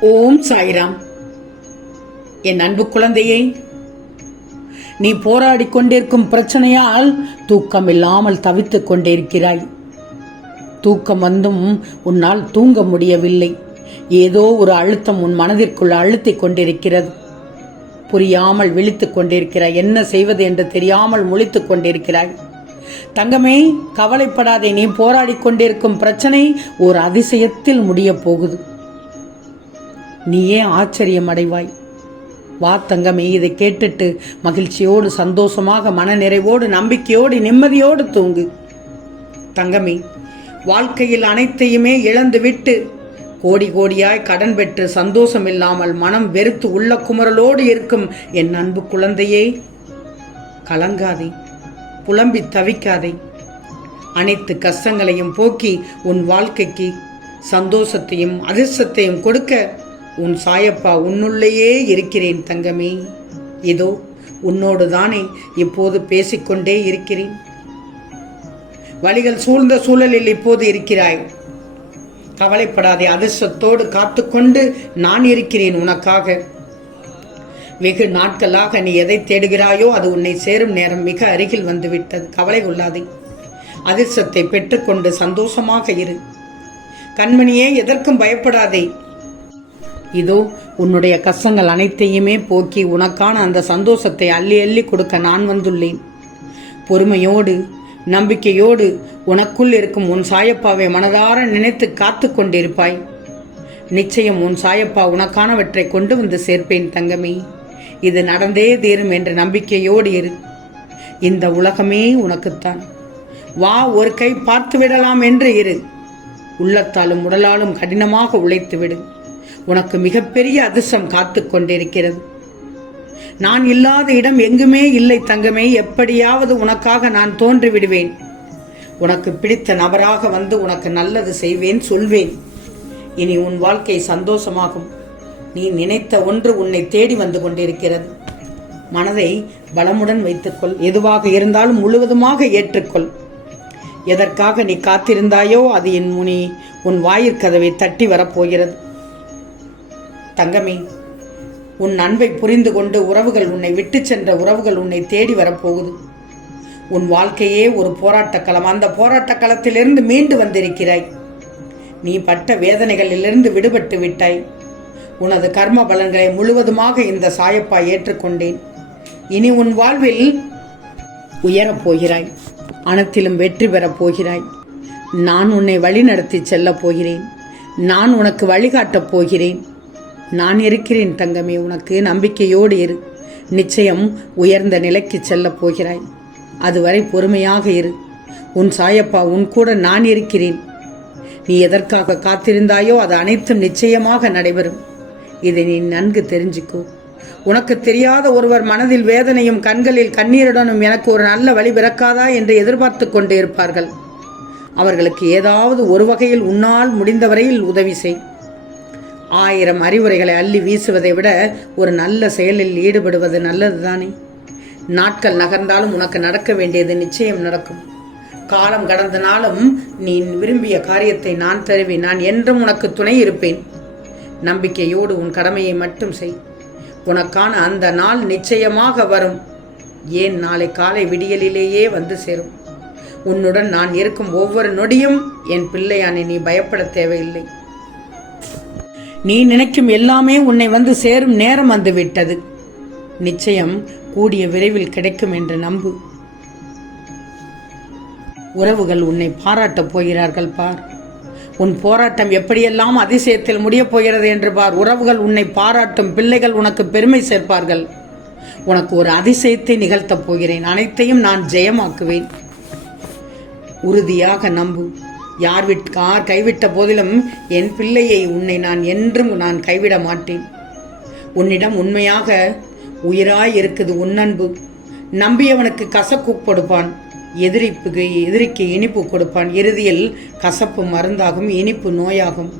ஓம் சாய்ராம். என் அன்பு குழந்தையே நீ போராடி கொண்டிருக்கும் பிரச்சனையால் தூக்கம் இல்லாமல் தவித்துக் கொண்டிருக்கிறாய். தூக்கம் வந்தும் உன்னால் தூங்க முடியவில்லை. ஏதோ ஒரு அழுத்தம் உன் மனதிற்குள் அழுத்திக் கொண்டிருக்கிறது. புரியாமல் விழித்துக் கொண்டிருக்கிறாய். என்ன செய்வது என்று தெரியாமல் முழித்துக் கொண்டிருக்கிறாய். தங்கமே கவலைப்படாதே. நீ போராடி கொண்டிருக்கும் பிரச்சனை ஒரு அதிசயத்தில் முடியப் போகுது. நீயே ஆச்சரியம் அடைவாய் வா தங்கமே இதை கேட்டுட்டு மகிழ்ச்சியோடு சந்தோஷமாக மனநிறைவோடு நம்பிக்கையோடு நிம்மதியோடு தூங்கு. தங்கமே வாழ்க்கையில் அனைத்தையுமே இழந்துவிட்டு கோடி கோடியாய் கடன் பெற்று சந்தோஷம் இல்லாமல் மனம் வெறுத்து உள்ள குமரலோடு இருக்கும் என் அன்பு குழந்தையே கலங்காதே புலம்பி தவிக்காதே. அனைத்து கஷ்டங்களையும் போக்கி உன் வாழ்க்கைக்கு சந்தோஷத்தையும் அதிர்ஷ்டத்தையும் கொடுக்க உன் சாயப்பா உன்னுள்ளேயே இருக்கிறேன் தங்கமே. இதோ உன்னோடு தானே இப்போது பேசிக்கொண்டே இருக்கிறேன். வழிகள் சூழ்ந்த சூழலில் இப்போது இருக்கிறாய். கவலைப்படாதே அதிர்ஷ்டத்தோடு காத்துக்கொண்டு நான் இருக்கிறேன் உனக்காக. வெகு நாட்களாக நீ எதை தேடுகிறாயோ அது உன்னை சேரும் நேரம் மிக அருகில் வந்துவிட்டது. கவலை கொள்ளாதே. அதிர்ஷ்டத்தை பெற்றுக்கொண்டு சந்தோஷமாக இரு. கண்மணியே எதற்கும் பயப்படாதே. இதோ உன்னுடைய கஷ்டங்கள் அனைத்தையுமே போக்கி உனக்கான அந்த சந்தோஷத்தை அள்ளி அள்ளி கொடுக்க நான் வந்துள்ளேன். பொறுமையோடு நம்பிக்கையோடு உனக்குள் இருக்கும் உன் சாயப்பாவை மனதார நினைத்து காத்து கொண்டிருப்பாய். நிச்சயம் உன் சாயப்பா உனக்கானவற்றை கொண்டு வந்து சேர்ப்பேன் தங்கமே. இது நடந்தே தீரும் என்ற நம்பிக்கையோடு இரு. இந்த உலகமே உனக்குத்தான். வா ஒரு கை பார்த்து விடலாம் என்று இரு. உள்ளத்தாலும் உடலாலும் கடினமாக உழைத்து விடு உனக்கு மிகப்பெரிய அதிர்ஷ்டம் காத்து கொண்டிருக்கிறது. நான் இல்லாத இடம் எங்குமே இல்லை தங்கமே எப்படியாவது உனக்காக நான் தோன்றி விடுவேன் உனக்கு பிடித்த நபராக வந்து உனக்கு நல்லது செய்வேன் சொல்வேன். இனி உன் வாழ்க்கை சந்தோஷமாகும். நீ நினைத்த ஒன்று உன்னை தேடி வந்து கொண்டிருக்கிறது. மனதை பலமுடன் வைத்துக்கொள். எதுவாக இருந்தாலும் முழுவதுமாக ஏற்றுக்கொள். எதற்காக நீ காத்திருந்தாயோ அது என் முனி உன் வாயிற்கதவை தட்டி வரப்போகிறது. தங்கமே உன் அன்பை புரிந்து கொண்டு உறவுகள் உன்னை விட்டுச் சென்ற உறவுகள் உன்னை தேடி வரப்போகுது. உன் வாழ்க்கையே ஒரு போராட்டக் களம். அந்த போராட்டக் களத்திலிருந்து மீண்டு வந்திருக்கிறாய். நீ பட்ட வேதனைகளிலிருந்து விடுபட்டு விட்டாய். உனது கர்ம பலன்களை முழுவதுமாக இந்த சாயப்பா ஏற்றுக்கொண்டேன். இனி உன் வாழ்வில் உயரப் போகிறாய். அனைத்திலும் வெற்றி பெறப் போகிறாய். நான் உன்னை வழிநடத்தி செல்லப் போகிறேன். நான் உனக்கு வழிகாட்டப் போகிறேன். நான் இருக்கிறேன் தங்கமே உனக்கு நம்பிக்கையோடு இரு. நிச்சயம் உயர்ந்த நிலைக்கு செல்லப் போகிறாய். அதுவரை பொறுமையாக இரு. உன் சாயப்பா உன் கூட நான் இருக்கிறேன். நீ எதற்காக காத்திருந்தாயோ அது அனைத்தும் நிச்சயமாக நடைபெறும். இதை நீ நன்கு தெரிஞ்சுக்கோ. உனக்கு தெரியாத ஒருவர் மனதில் வேதனையும் கண்களில் கண்ணீருடனும் எனக்கு ஒரு நல்ல வழி பிறக்காதா என்று எதிர்பார்த்து கொண்டு இருப்பார்கள். அவர்களுக்கு ஏதாவது ஒரு வகையில் உன்னால் முடிந்தவரையில் உதவி செய். ஆயிரம் அறிவுரைகளை அள்ளி வீசுவதை விட ஒரு நல்ல செயலில் ஈடுபடுவது நல்லது தானே நாட்கள் நகர்ந்தாலும் உனக்கு நடக்க வேண்டியது நிச்சயம் நடக்கும். காலம் கடந்தனாலும் நீ விரும்பிய காரியத்தை நான் தருவேன் நான் என்றும் உனக்கு துணை இருப்பேன். நம்பிக்கையோடு உன் கடமையை மட்டும் செய். உனக்கான அந்த நாள் நிச்சயமாக வரும். ஏன் நாளை காலை விடியலிலேயே வந்து சேரும்? உன்னுடன் நான் இருக்கும் ஒவ்வொரு நொடியும் என் பிள்ளையானை நீ பயப்பட தேவையில்லை. நீ நினைக்கும் எல்லாமே உன்னை வந்து சேரும் நேரம் வந்து விட்டது. நிச்சயம் கூடிய விரைவில் கிடைக்கும் என்று நம்பு. உறவுகள் உன்னை பாராட்டப் போகிறார்கள் பார். உன் போராட்டம் எப்படியெல்லாம் அதிசயத்தில் முடியப் போகிறது என்று பார். உறவுகள் உன்னை பாராட்டும் பிள்ளைகள் உனக்கு பெருமை சேர்ப்பார்கள். உனக்கு ஒரு அதிசயத்தை நிகழ்த்தப் போகிறேன். அனைத்தையும் நான் ஜெயமாக்குவேன். உறுதியாக நம்பு. யார் விட் யார் கைவிட்ட போதிலும் என் பிள்ளையை உன்னை நான் என்றும் நான் கைவிட மாட்டேன். உன்னிடம் உண்மையாக உயிராய் இருக்குது உன்னன்பு. நம்பியவனுக்கு கசப்பு கொடுப்பான். எதிரிப்புக்கு எதிரிக்கு இனிப்பு கொடுப்பான். இறுதியில் கசப்பு மருந்தாகும் இனிப்பு நோயாகும்.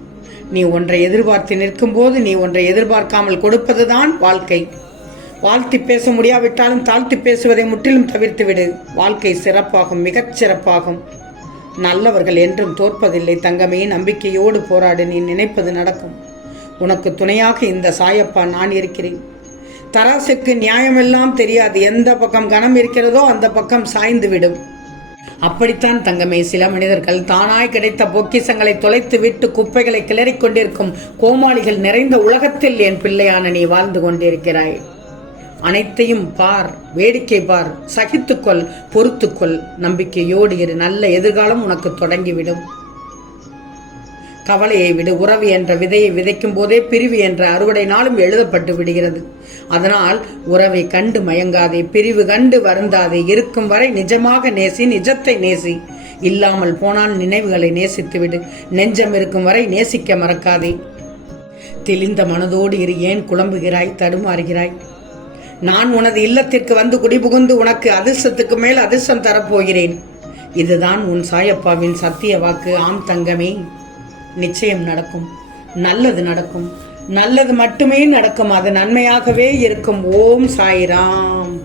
நீ ஒன்றை எதிர்பார்த்து நிற்கும்போது நீ ஒன்றை எதிர்பார்க்காமல் கொடுப்பதுதான் வாழ்க்கை. வாழ்த்தி பேச முடியாவிட்டாலும் தாழ்த்தி பேசுவதை முற்றிலும் தவிர்த்துவிடு. வாழ்க்கை சிறப்பாகும் மிகச் சிறப்பாகும் நல்லவர்கள் என்றும் தோற்பதில்லை. தங்கமே நம்பிக்கையோடு போராடு நீ நினைப்பது நடக்கும். உனக்கு துணையாக இந்த சாயப்பா நான் இருக்கிறேன். தராசுக்கு நியாயமெல்லாம் தெரியாது. எந்த பக்கம் கனம் இருக்கிறதோ அந்த பக்கம் சாய்ந்து விடும். அப்படித்தான் தங்கமே சில மனிதர்கள் தானாய் கிடைத்த பொக்கிசங்களை தொலைத்து விட்டு குப்பைகளை கிளறிக் கொண்டிருக்கும் கோமாளிகள் நிறைந்த உலகத்தில் என் பிள்ளையான நீ வாழ்ந்து கொண்டிருக்கிறாய். அனைத்தையும் பார் வேடிக்கை பார் சகித்துக்கொள் பொறுத்துக்கொள். நம்பிக்கையோடு இரு நல்ல எதிர்காலம் உனக்கு தொடங்கிவிடும். கவலையை விடு உறவு என்ற விதையை விதைக்கும் போதே பிரிவு என்ற அறுவடை நாளும் எழுதப்பட்டு விடுகிறது. அதனால் உறவை கண்டு மயங்காதே பிரிவு கண்டு வருந்தாதே இருக்கும் வரை நிஜமாக நேசி நிஜத்தை நேசி. இல்லாமல் போனால் நினைவுகளை நேசித்து விடு நெஞ்சம் இருக்கும் வரை நேசிக்க மறக்காதே. தெளிந்த மனதோடு இரு ஏன் குழம்புகிறாய் தடுமாறுகிறாய்? நான் உனது இல்லத்திற்கு வந்து குடிபுகுந்து உனக்கு அதிர்ஷ்டத்துக்கு மேல் அதிர்ஷ்டம் தரப்போகிறேன். இதுதான் உன் சாயப்பாவின் சத்திய வாக்கு. ஆம் தங்கமே நிச்சயம் நடக்கும். நல்லது நடக்கும். நல்லது மட்டுமே நடக்கும். அது நன்மையாகவே இருக்கும். ஓம் சாய்ராம்.